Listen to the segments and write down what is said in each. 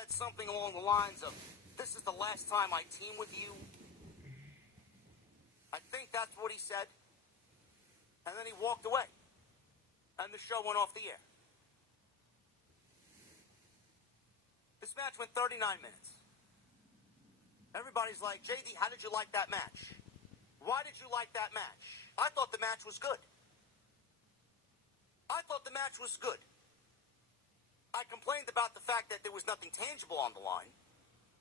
said something along the lines of, "This is the last time I team with you." I think that's what he said. And then he walked away. And the show went off the air. This match went 39 minutes. Everybody's like, "JD, how did you like that match? Why did you like that match?" I thought the match was good. I thought the match was good. I complained about the fact that there was nothing tangible on the line.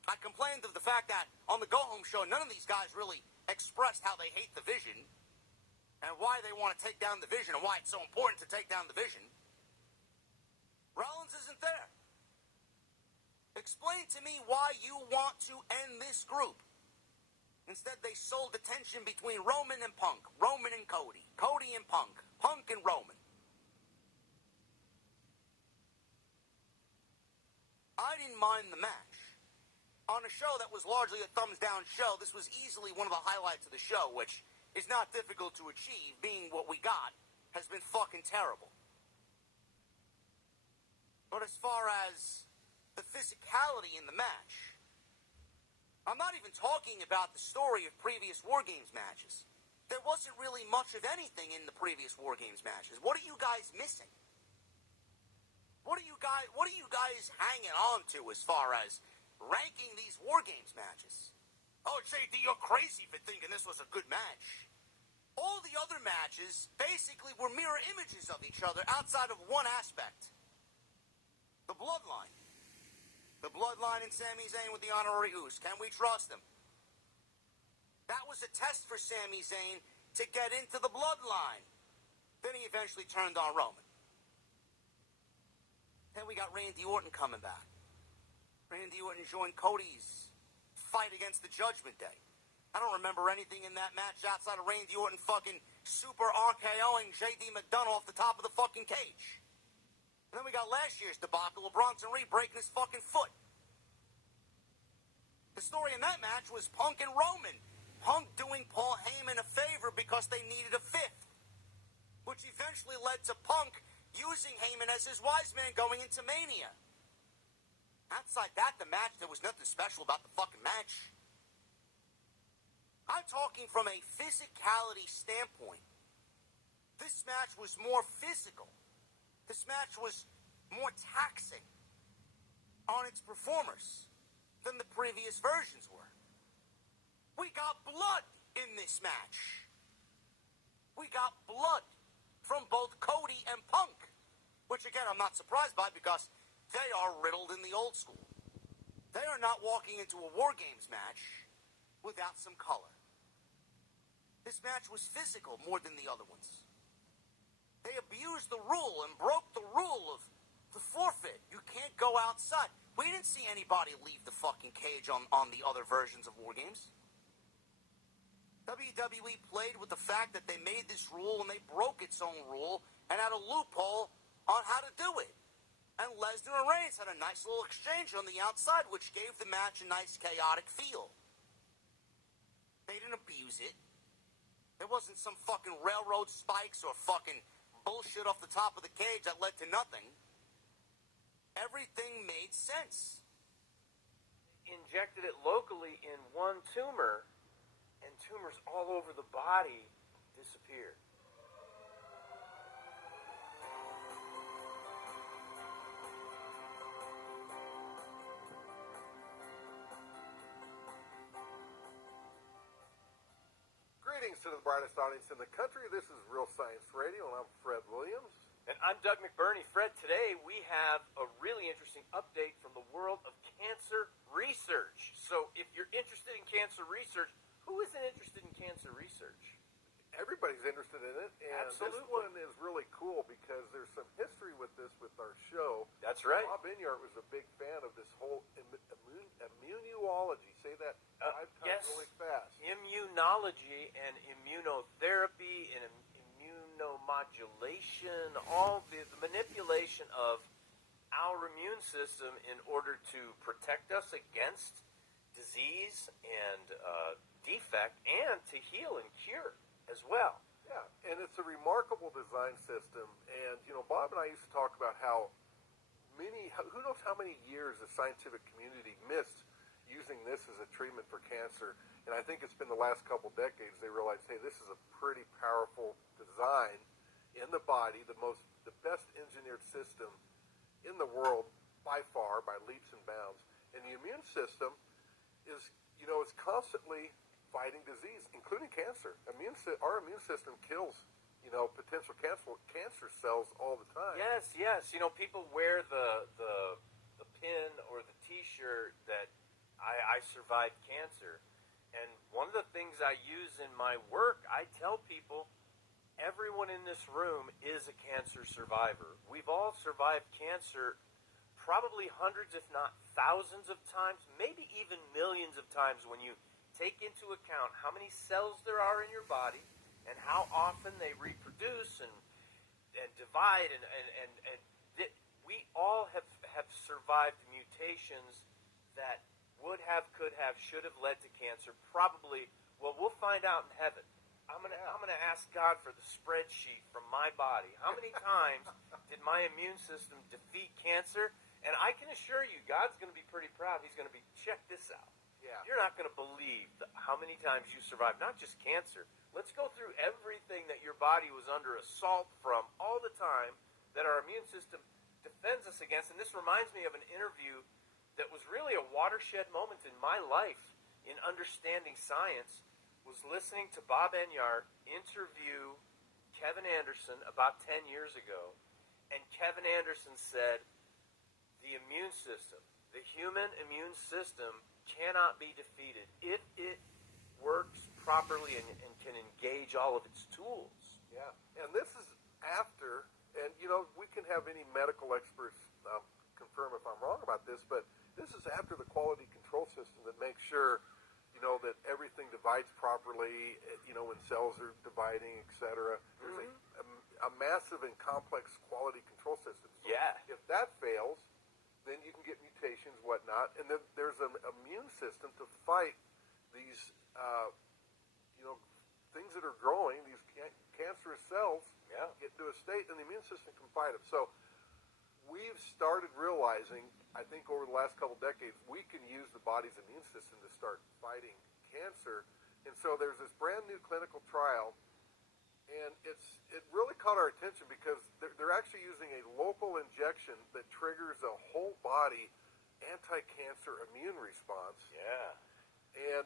I complained of the fact that on the go-home show, none of these guys really expressed how they hate the Vision and why they want to take down the Vision and why it's so important to take down the Vision. Rollins isn't there. Explain to me why you want to end this group. Instead, they sold the tension between Roman and Punk, Roman and Cody, Cody and Punk, Punk and Roman. I didn't mind the match. On a show that was largely a thumbs-down show, this was easily one of the highlights of the show, which is not difficult to achieve, being what we got has been fucking terrible. But as far as the physicality in the match, I'm not even talking about the story of previous War Games matches. There wasn't really much of anything in the previous War Games matches. What are you guys missing? What are you guys hanging on to as far as ranking these War Games matches? "Oh, JD, you're crazy for thinking this was a good match." All the other matches basically were mirror images of each other outside of one aspect. The Bloodline. The Bloodline and Sami Zayn with the Honorary Uce. Can we trust them? That was a test for Sami Zayn to get into the Bloodline. Then he eventually turned on Roman. Then we got Randy Orton coming back. Randy Orton joined Cody's fight against the Judgment Day. I don't remember anything in that match outside of Randy Orton fucking super RKOing JD McDonough off the top of the fucking cage. And then we got last year's debacle of Bronson Reed breaking his fucking foot. The story in that match was Punk and Roman. Punk doing Paul Heyman a favor because they needed a fifth. Which eventually led to Punk using Heyman as his wise man going into Mania. Outside that, the match, there was nothing special about the fucking match. I'm talking from a physicality standpoint. This match was more physical. This match was more taxing on its performers than the previous versions were. We got blood in this match. We got blood from both Cody and Punk, which again I'm not surprised by because they are riddled in the old school. They are not walking into a War Games match without some color. This match was physical more than the other ones. They abused the rule and broke the rule of the forfeit. You can't go outside. We didn't see anybody leave the fucking cage on the other versions of War Games. WWE played with the fact that they made this rule and they broke its own rule and had a loophole on how to do it. And Lesnar and Reigns had a nice little exchange on the outside, which gave the match a nice chaotic feel. They didn't abuse it. There wasn't some fucking railroad spikes or fucking bullshit off the top of the cage that led to nothing. Everything made sense. Injected it locally in one tumor, and tumors all over the body disappeared. Greetings to the brightest audience in the country. This is Real Science Radio, and I'm Fred Williams. And I'm Doug McBurney. Fred, today we have a really interesting update from the world of cancer research. So if you're interested in cancer research, who isn't interested in cancer research? Everybody's interested in it, and Absolutely. This one is really cool because there's some history with this with our show. That's right. Bob Inyart was a big fan of this whole immunology. Say that 5 times yes. really fast. Immunology and immunotherapy and immunomodulation, all the manipulation of our immune system in order to protect us against disease and defect and to heal and cure as well. Yeah, and it's a remarkable design system. And, Bob and I used to talk about how who knows how many years the scientific community missed using this as a treatment for cancer. And I think it's been the last couple decades they realized, hey, this is a pretty powerful design in the body, the best engineered system in the world by far, by leaps and bounds. And the immune system is constantly fighting disease, including cancer. Our immune system kills, potential cancer cells all the time. Yes. People wear the pin or the T-shirt that I survived cancer. And one of the things I use in my work, I tell people, everyone in this room is a cancer survivor. We've all survived cancer probably hundreds, if not thousands of times, maybe even millions of times when you take into account how many cells there are in your body and how often they reproduce and divide. And we all have survived mutations that would have, could have, should have led to cancer. Probably, well, we'll find out in heaven. I'm gonna ask God for the spreadsheet from my body. How many times did my immune system defeat cancer? And I can assure you, God's going to be pretty proud. He's going to be, check this out. Yeah. You're not going to believe how many times you survived, not just cancer. Let's go through everything that your body was under assault from all the time that our immune system defends us against. And this reminds me of an interview that was really a watershed moment in my life in understanding science. Was listening to Bob Enyart interview Kevin Anderson about 10 years ago. And Kevin Anderson said, the immune system, the human immune system cannot be defeated if it works properly and can engage all of its tools. Yeah, and this is after, and we can have any medical experts confirm if I'm wrong about this, but this is after the quality control system that makes sure, that everything divides properly, when cells are dividing, et cetera. There's a massive and complex quality control system. So Yeah. if that fails, then you can get mutations, whatnot, and then there's an immune system to fight these, things that are growing, these cancerous cells get into a state, and the immune system can fight them. So we've started realizing, I think over the last couple decades, we can use the body's immune system to start fighting cancer. And so there's this brand new clinical trial, and it really caught our attention because they're actually using a local injection that triggers a whole body anti-cancer immune response. Yeah. And,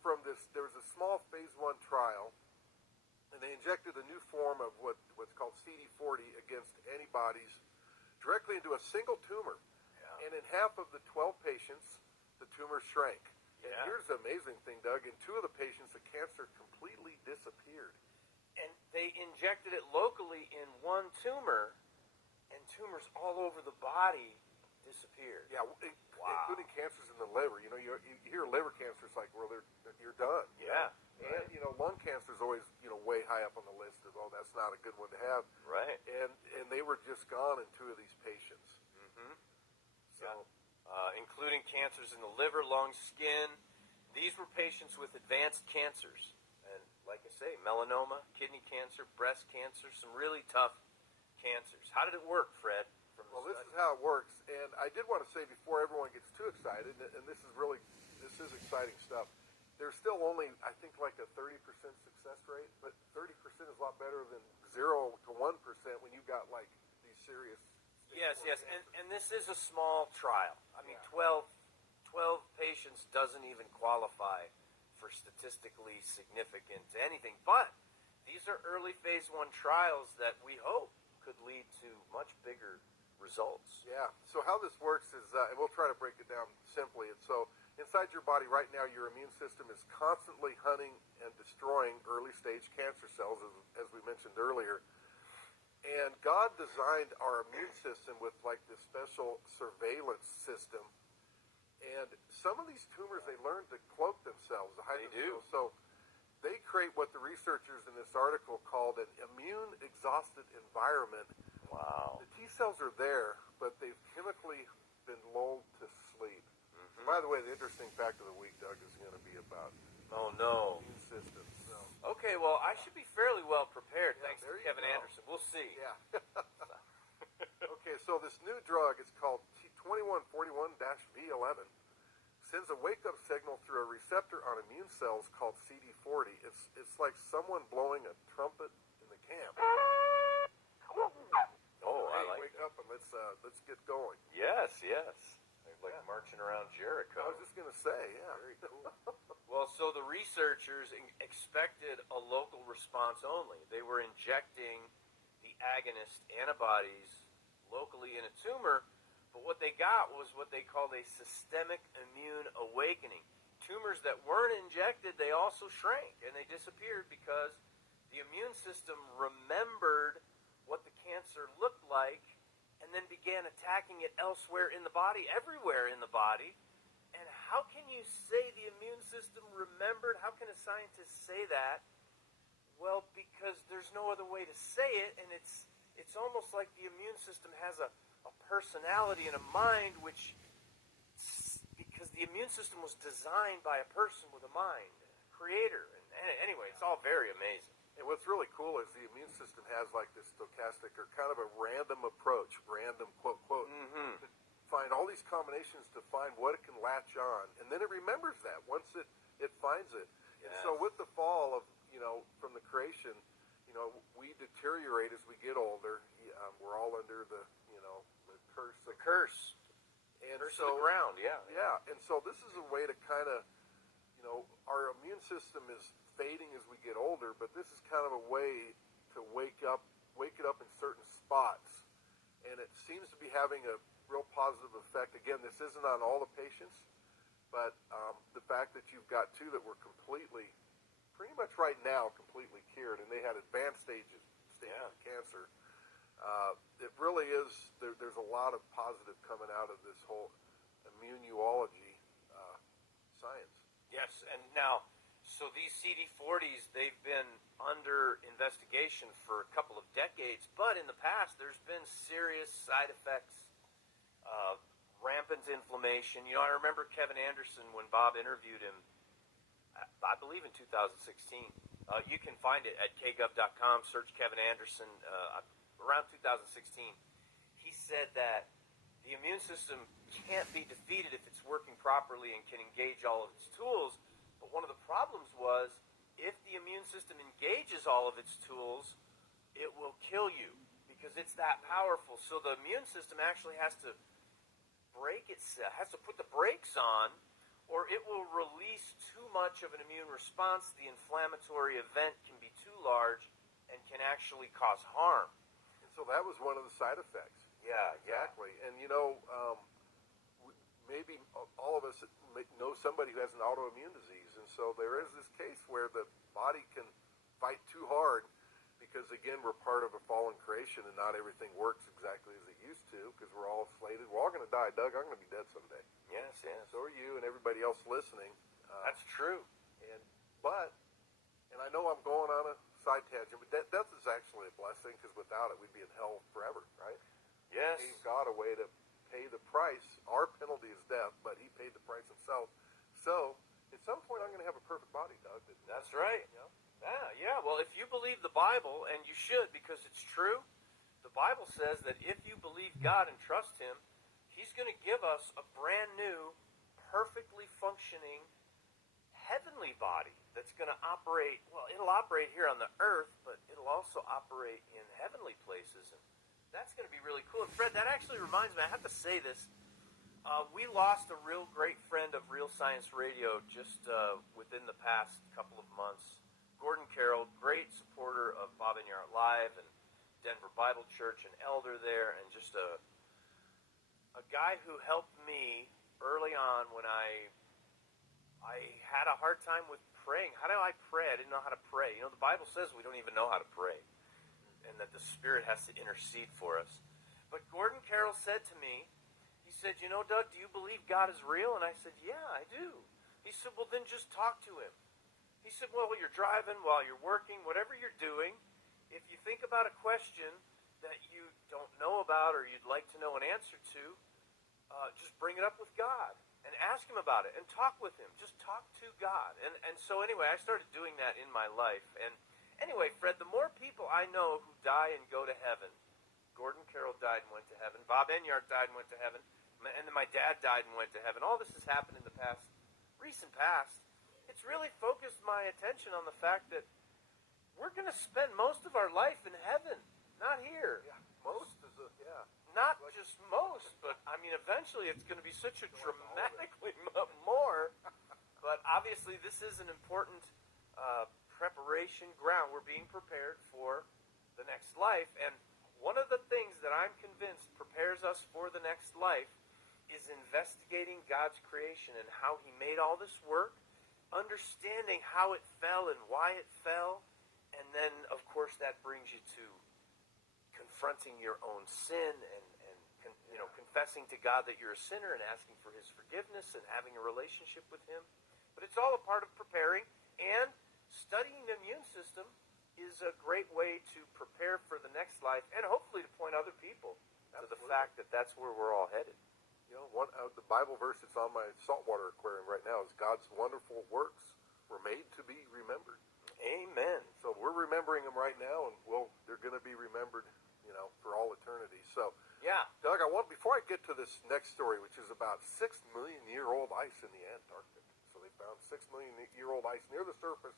from this, there was a small phase 1 trial, and they injected a new form of what's called CD40 against antibodies directly into a single tumor. Yeah. And in half of the 12 patients, the tumor shrank. Yeah. And here's the amazing thing, Doug. In 2 of the patients, the cancer completely disappeared. And they injected it locally in one tumor, and tumors all over the body disappeared. Yeah, including cancers in the liver. You hear liver cancer, it's like, well, you're done. Yeah. And, lung cancer is always, way high up on the list of, that's not a good one to have. Right. And they were just gone in 2 of these patients. Mm-hmm. So, including cancers in the liver, lungs, skin. These were patients with advanced cancers. And like I say, melanoma, kidney cancer, breast cancer, some really tough cancers. How did it work, Fred? Well, this is how it works. And I did want to say before everyone gets too excited, and this is exciting stuff, there's still only, I think, like a 30% success rate, but 30% is a lot better than 0 to 1% when you've got, like, these serious... Yes. And this is a small trial. I mean, 12 patients doesn't even qualify for statistically significant anything. But these are early phase 1 trials that we hope could lead to much bigger results. Yeah. So how this works is, and we'll try to break it down simply. And so inside your body right now, your immune system is constantly hunting and destroying early-stage cancer cells, as we mentioned earlier. And God designed our immune system with, like, this special surveillance system. And some of these tumors, they learn to cloak themselves, to hide themselves. So they create what the researchers in this article called an immune-exhausted environment. Wow. The T cells are there, but they've chemically been lulled to sleep. Mm-hmm. By the way, the interesting fact of the week, Doug, is going to be about immune systems. So. Okay, well, I should be fairly well prepared, thanks to there you Kevin go. Anderson. We'll see. Yeah. Okay, so this new drug is called T2141-V11. Sends a wake-up signal through a receptor on immune cells called CD40. It's like someone blowing a trumpet in the camp. Oh, I Hey, like wake up and let's get going. Yes. Like marching around Jericho. I was just gonna say, yeah. Very cool. Well, so the researchers expected a local response only. They were injecting the agonist antibodies locally in a tumor, but what they got was what they called a systemic immune awakening. Tumors that weren't injected, they also shrank, and they disappeared because the immune system remembered what the cancer looked like and then began attacking it elsewhere in the body, everywhere in the body. And how can you say the immune system remembered? How can a scientist say that? Well, because there's no other way to say it, and it's almost like the immune system has a personality and a mind, because the immune system was designed by a person with a mind, a creator. And anyway, it's all very amazing. And what's really cool is the immune system has like this stochastic or kind of a random approach, random quote, to find all these combinations to find what it can latch on. And then it remembers that once it finds it. Yes. And so with the fall of, from the creation, we deteriorate as we get older. We're all under the curse. The curse. And Curse so, of the ground, yeah. Yeah, and so this is a way to kind of, our immune system is fading as we get older, but this is kind of a way to wake it up in certain spots. And it seems to be having a real positive effect. Again, this isn't on all the patients, but the fact that you've got two that were pretty much right now, completely cured, and they had advanced stages of cancer. It really is, there's a lot of positive coming out of this whole immunology science. Yes, and now, so these CD40s, they've been under investigation for a couple of decades, but in the past, there's been serious side effects, rampant inflammation. I remember Kevin Anderson, when Bob interviewed him, I believe in 2016. You can find it at kgov.com, search Kevin Anderson, around 2016. He said that the immune system can't be defeated if it's working properly and can engage all of its tools. But one of the problems was, if the immune system engages all of its tools, it will kill you because it's that powerful. So the immune system actually has to has to put the brakes on, or it will release too much of an immune response. The inflammatory event can be too large and can actually cause harm. And so that was one of the side effects. Yeah, Exactly. And maybe all of us know somebody who has an autoimmune disease, and so there is this case where the body can fight too hard because, again, we're part of a fallen creation and not everything works exactly as it used to because we're all slated. We're all going to die. Doug, I'm going to be dead someday. Yes. So are you and everybody else listening. That's true. And I know I'm going on a side tangent, but death is actually a blessing because without it, we'd be in hell forever, right? Yes. He gave God a way to pay the price. Our penalty is death, but he paid the price himself. So at some point, I'm going to have a perfect body, Doug. That's right. Yeah. Well, if you believe the Bible, and you should because it's true, the Bible says that if you believe God and trust him, he's going to give us a brand new, perfectly functioning heavenly body that's going to operate, well, it'll operate here on the earth, but it'll also operate in heavenly places. And that's going to be really cool. And Fred, that actually reminds me, I have to say this. We lost a real great friend of Real Science Radio just within the past couple of months. Gordon Carroll, great supporter of Bob and Yart Live and Denver Bible Church, an elder there, and just a guy who helped me early on when I had a hard time with praying. How do I pray? I didn't know how to pray. The Bible says we don't even know how to pray, and that the Spirit has to intercede for us. But Gordon Carroll said to me, he said, Doug, do you believe God is real? And I said, yeah, I do. He said, well, then just talk to him. He said, well, while you're driving, while you're working, whatever you're doing, if you think about a question that you don't know about or you'd like to know an answer to, just bring it up with God and ask him about it and talk with him. Just talk to God. And so anyway, I started doing that in my life. And anyway, Fred, the more people I know who die and go to heaven, Gordon Carroll died and went to heaven. Bob Enyart died and went to heaven. And then my dad died and went to heaven. All this has happened in the recent past. It's really focused my attention on the fact that we're going to spend most of our life in heaven, not here. Yeah, most is Not just most, but I mean, eventually it's going to be such a dramatically more. But obviously, this is an important preparation ground. We're being prepared for the next life. And one of the things that I'm convinced prepares us for the next life is investigating God's creation and how he made all this work, understanding how it fell and why it fell. And then, of course, that brings you to confronting your own sin and confessing to God that you're a sinner and asking for his forgiveness and having a relationship with him. But it's all a part of preparing, and studying the immune system is a great way to prepare for the next life and hopefully to point other people to the fact that that's where we're all headed. You know, the Bible verse that's on my saltwater aquarium right now is God's wonderful works were made to be remembered. Amen. So we're remembering them right now, and they're going to be remembered, for all eternity. So, yeah, Doug, before I get to this next story, which is about 6 million-year-old ice in the Antarctic. So they found 6 million-year-old ice near the surface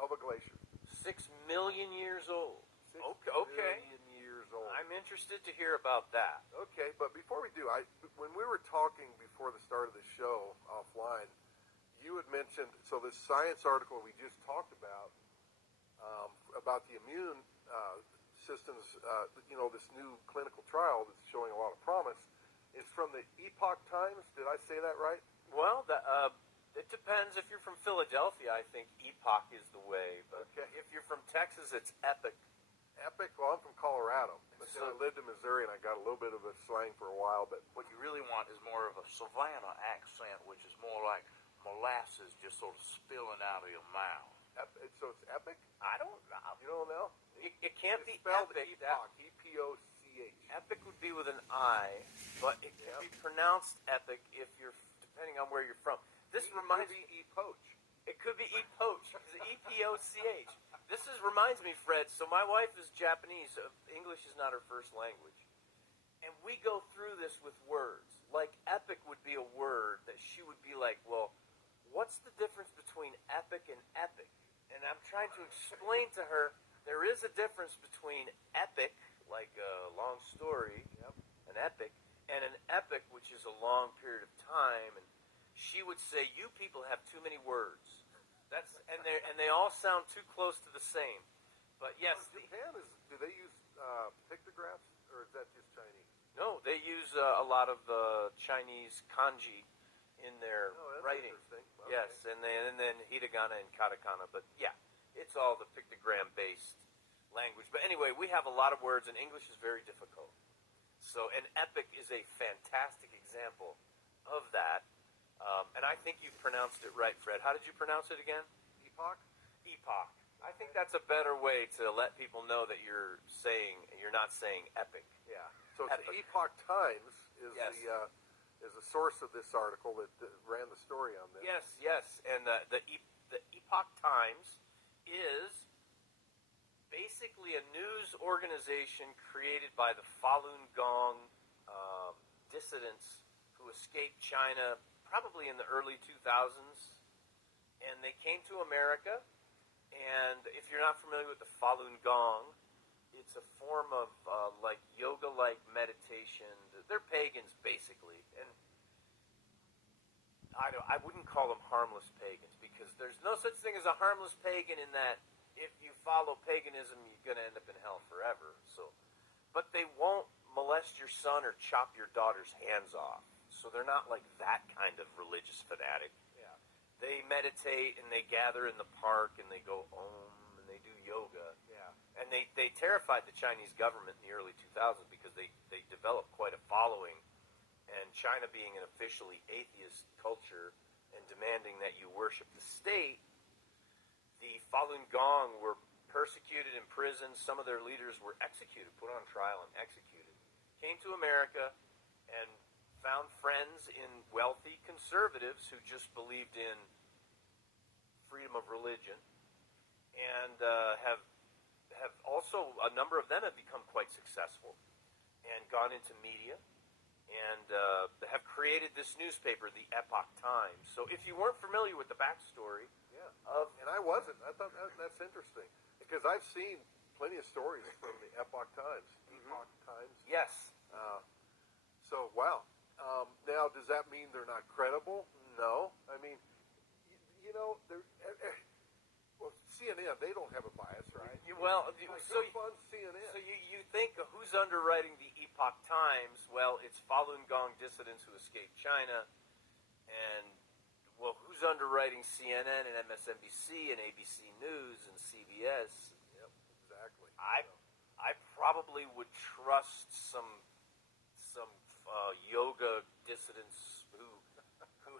of a glacier. 6 million years old. 6 Okay. million years old. I'm interested to hear about that. Okay, but before we do, when we were talking before the start of the show offline, you had mentioned, so this science article we just talked about the immune systems, this new clinical trial that's showing a lot of promise, is from the Epoch Times. Did I say that right? Well, it depends. If you're from Philadelphia, I think Epoch is the way. But Okay. if you're from Texas, it's Epic. Epic? Well, I'm from Colorado. But then I So- lived in Missouri, and I got a little bit of a slang for a while. But What you really want is more of a Savannah accent, which is more like molasses just sort of spilling out of your mouth. so it's Epic? I don't know. You don't know? It can't It's be spelled Epic. Epoch, E-P-O-C-H. Epic would be with an I, but it can be pronounced Epic if you're, depending on where you're from. This reminds me. E-Poach. It could be E-Poach, E-P-O-C-H. Reminds me, Fred, so my wife is Japanese, so English is not her first language. And we go through this with words. Like epic would be a word that she would be like, well, what's the difference between epic and epic? And I'm trying to explain to her there is a difference between epic, like a long story, an epic, and an epic, which is a long period of time. And she would say, you people have too many words. And they all sound too close to the same. But yes, Japan do they use pictographs, or is that just Chinese? no, they use a lot of Chinese kanji in their Oh, that's writing. interesting. Okay. Yes, and then hiragana and katakana. But yeah, it's all the pictogram-based language. But anyway, we have a lot of words, and English is very difficult. So an epic is a fantastic example of that. And I think you pronounced it right, Fred. How did you pronounce it again? Epoch? Epoch. I think that's a better way to let people know that you're not saying epic. Yeah. So it's Epic. the Epoch Times is Yes. is the source of this article that ran the story on this. Yes. And the Epoch Times is basically a news organization created by the Falun Gong dissidents who escaped China probably in the early 2000s. And they came to America. And if you're not familiar with the Falun Gong, it's a form of like yoga-like meditation. They're pagans, basically, and I wouldn't call them harmless pagans because there's no such thing as a harmless pagan in that if you follow paganism, you're going to end up in hell forever. So, but they won't molest your son or chop your daughter's hands off. So they're not like that kind of religious fanatic. Yeah. They meditate and they gather in the park and they go om and they do yoga. Yeah. And they terrified the Chinese government in the early 2000s because they developed quite a following. And China being an officially atheist culture and demanding that you worship the state, the Falun Gong were persecuted, imprisoned. Some of their leaders were executed, put on trial and executed. Came to America and found friends in wealthy conservatives who just believed in freedom of religion, and have also, a number of them have become quite successful. and gone into media and have created this newspaper, the Epoch Times. So if you weren't familiar with the backstory of... And I wasn't. I thought that's interesting. Because I've seen plenty of stories from the Epoch Times. Epoch Times. Yes. So, wow. Now, does that mean they're not credible? No. I mean, you know, well, CNN, they don't have a bias, right? Well, so fun CNN. So you think who's underwriting the Epoch Times? Well, it's Falun Gong dissidents who escaped China, and well, who's underwriting CNN and MSNBC and ABC News and CBS? Yep, exactly. I probably would trust some yoga dissidents who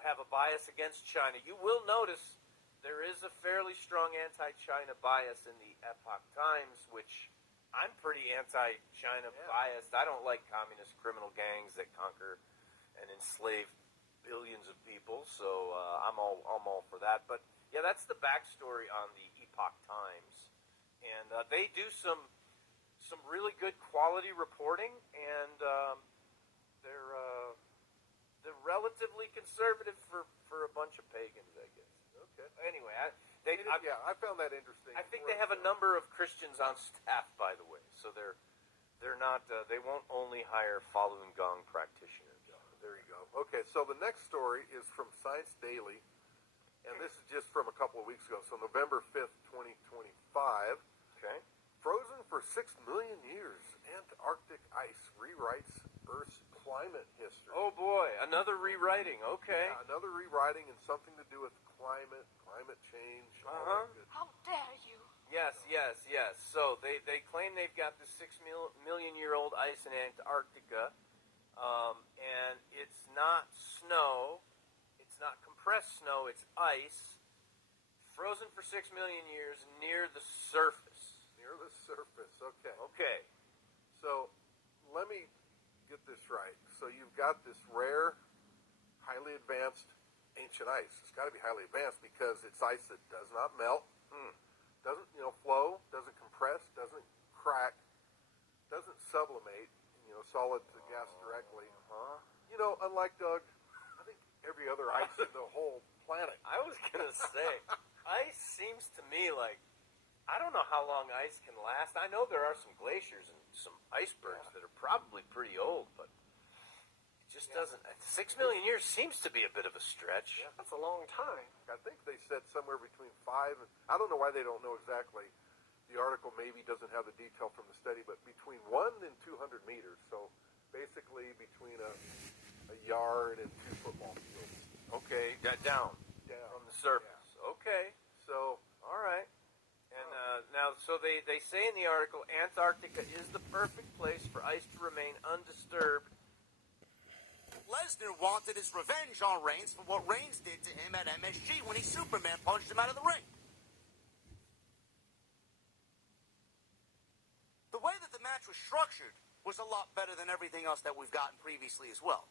have a bias against China. You will notice there is a fairly strong anti-China bias in the Epoch Times, which I'm pretty anti-China biased. I don't like communist criminal gangs that conquer and enslave billions of people, so I'm all for that. But yeah, that's the backstory on the Epoch Times, and they do some really good quality reporting, and they're relatively conservative for a bunch of pagans, I guess. Okay. Anyway, I found that interesting. I think they have a number of Christians on staff, by the way, so they're not they won't only hire Falun Gong practitioners. There you go. Okay, so the next story is from Science Daily, and this is just from a couple of weeks ago. So November 5th, 2025. Okay. Frozen for 6 million years, Antarctic ice rewrites Earth's climate history. Oh boy, another rewriting. Okay. Yeah, another rewriting and something to do with climate change. How dare you? Yes. So they claim they've got this 6 million-year-old ice in Antarctica, and it's not snow, it's not compressed snow, it's ice, frozen for 6 million years near the surface. Near the surface, okay. Okay. So let me get this right. So you've got this rare, highly advanced ancient ice. It's got to be highly advanced because it's ice that does not melt, doesn't flow, doesn't compress, doesn't crack, doesn't sublimate, solid to gas directly. Unlike Doug, I think every other ice in the whole planet. I was gonna say, ice seems to me like, I don't know how long ice can last. I know there are some glaciers and some icebergs that are probably pretty old, but it just doesn't. 6 million years seems to be a bit of a stretch. Yeah. That's a long time. I think they said somewhere between 5 and, I don't know why they don't know exactly. The article maybe doesn't have the detail from the study, but between 1 and 200 meters. So basically between a yard and 2 football fields. Okay, down from the surface. Yeah. Okay. So, all right. And now, so they say in the article, Antarctica is the perfect place for ice to remain undisturbed. Lesnar wanted his revenge on Reigns for what Reigns did to him at MSG when he Superman punched him out of the ring. The way that the match was structured was a lot better than everything else that we've gotten previously as well.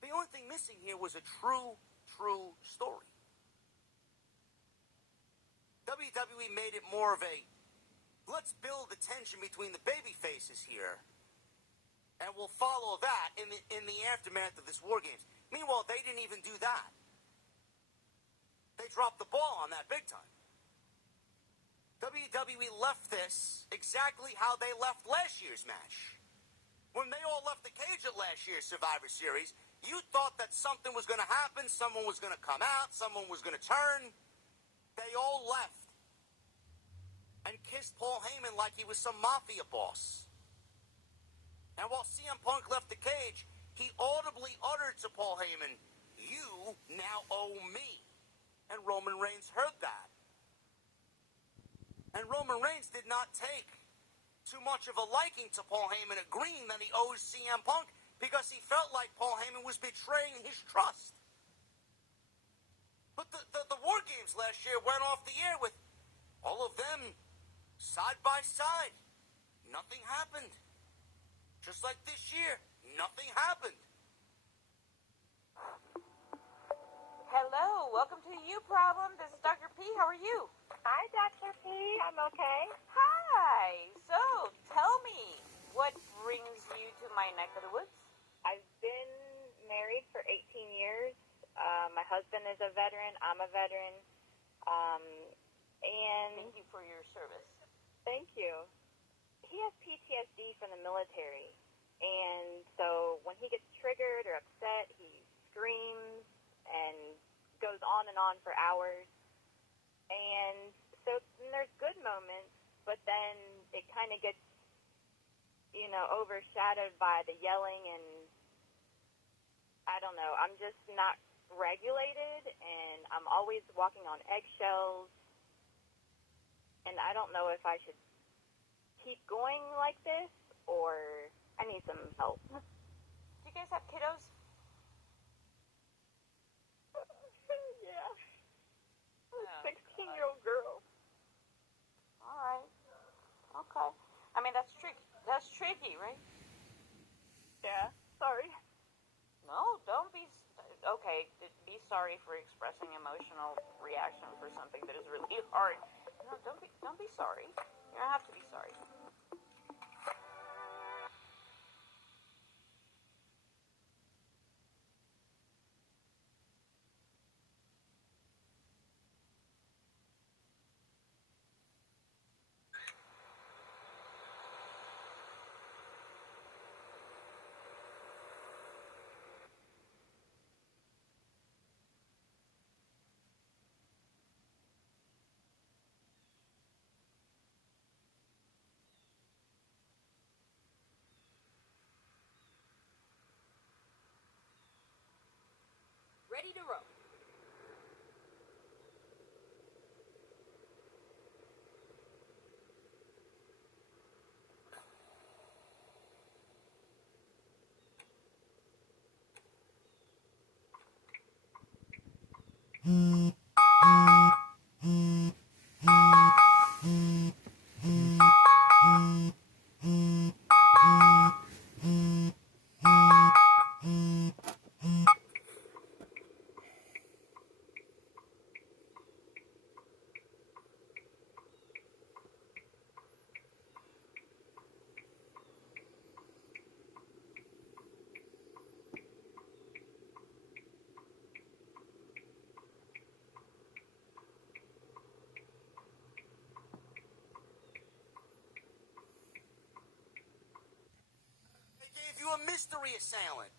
The only thing missing here was a true story. WWE made it more of a, let's build the tension between the baby faces here, and we'll follow that in the aftermath of this War Games. Meanwhile, they didn't even do that. They dropped the ball on that big time. WWE left this exactly how they left last year's match. When they all left the cage at last year's Survivor Series, you thought that something was going to happen, someone was going to come out, someone was going to turn. They all left and kissed Paul Heyman like he was some mafia boss. And while CM Punk left the cage, he audibly uttered to Paul Heyman, "You now owe me." And Roman Reigns heard that. And Roman Reigns did not take too much of a liking to Paul Heyman agreeing that he owes CM Punk because he felt like Paul Heyman was betraying his trust. But the War Games last year went off the air with all of them side by side. Nothing happened. Just like this year, nothing happened. Hello, welcome to You Problem. This is Dr. P. How are you? Hi, Dr. P. I'm okay. Hi. So, tell me, What brings you to my neck of the woods? I've been married for 18 years. My husband is a veteran. I'm a veteran. And Thank you for your service. thank you. He has PTSD from the military. And so when he gets triggered or upset, he screams and goes on and on for hours. And so there's good moments, but then it kind of gets, overshadowed by the yelling, and I don't know. I'm just not regulated, and I'm always walking on eggshells, and I don't know if I should keep going like this or I need some help. Do you guys have kiddos? Yeah. Oh, 16-year-old girl. All right. Okay. I mean, that's tricky. That's tricky, right? Yeah. Sorry. No, don't be. Okay, be sorry for expressing emotional reaction for something that is really hard. No, don't be sorry. You don't have to be sorry. Ready to roll. They gave you a mystery assailant.